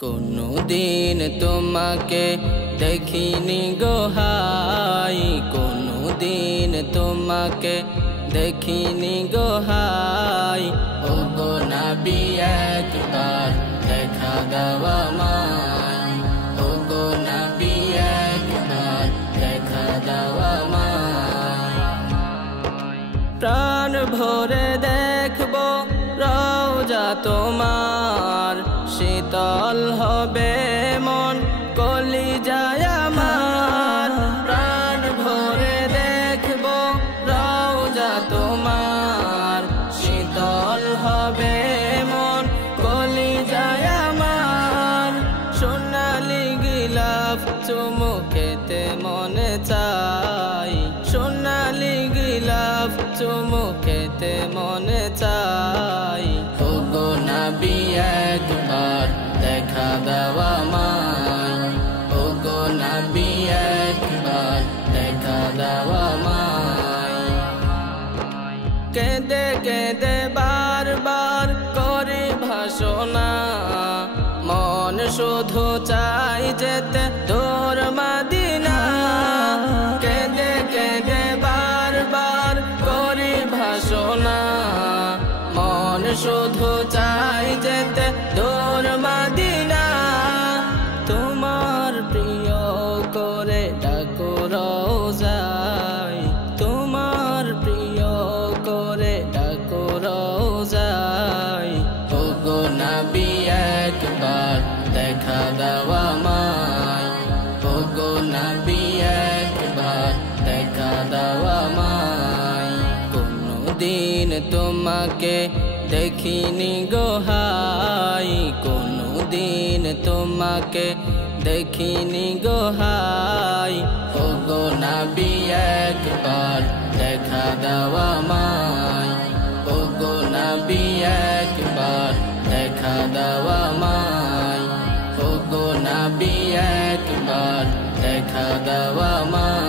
কোনদিন তোমাকে দেখিনি গো হাই, কোনদিন তোমাকে দেখিনি গো হাই। ও গো নবী একবার দেখা দাও আমায়, ও গো নবী একবার দেখা দাও আমায়। প্রাণ ভরে দেখবো রওজা তোমার, শীতল হবে মন কলিজায় আমার। প্রাণ ভরে দেখবো রওজা তোমার, শীতল হবে মন কলিজায় আমার। সোনালি গিলাফ চুমু খেতে মনে চাই, সোনালি গিলাফ চুমু খেতে মনে চাই। ও গো নবী একবার দেখা দাও আমায়, ও গো নবী একবার দেখা দাও আমায়। কেঁদে কেঁদে বারবার করে ভাষণা, মন শুধু চাই যেতে তোর মদিনা। কেঁদে কেঁদে বারবার করে ভাষণা, মন শুধু চাই যেতে তোর মদিনা। তোমার প্রিয় করে ডাকো রওজায়, তোমার প্রিয় করে ডাকো রওজায়। ও গো নবী একবার দেখা দাও আমায়, ও গো নবী একবার দেখা দাও আমায়। কোনদিন তোমাকে দেখিনি গো হাই, কোনদিন তোমাকে দেখিনি গো হাই। ও গো নবী একবার দেখা দাও আমায়, ও গো নবী একবার দেখা দাও আমায়, ও গো নবী একবার দেখা দাও আমায়।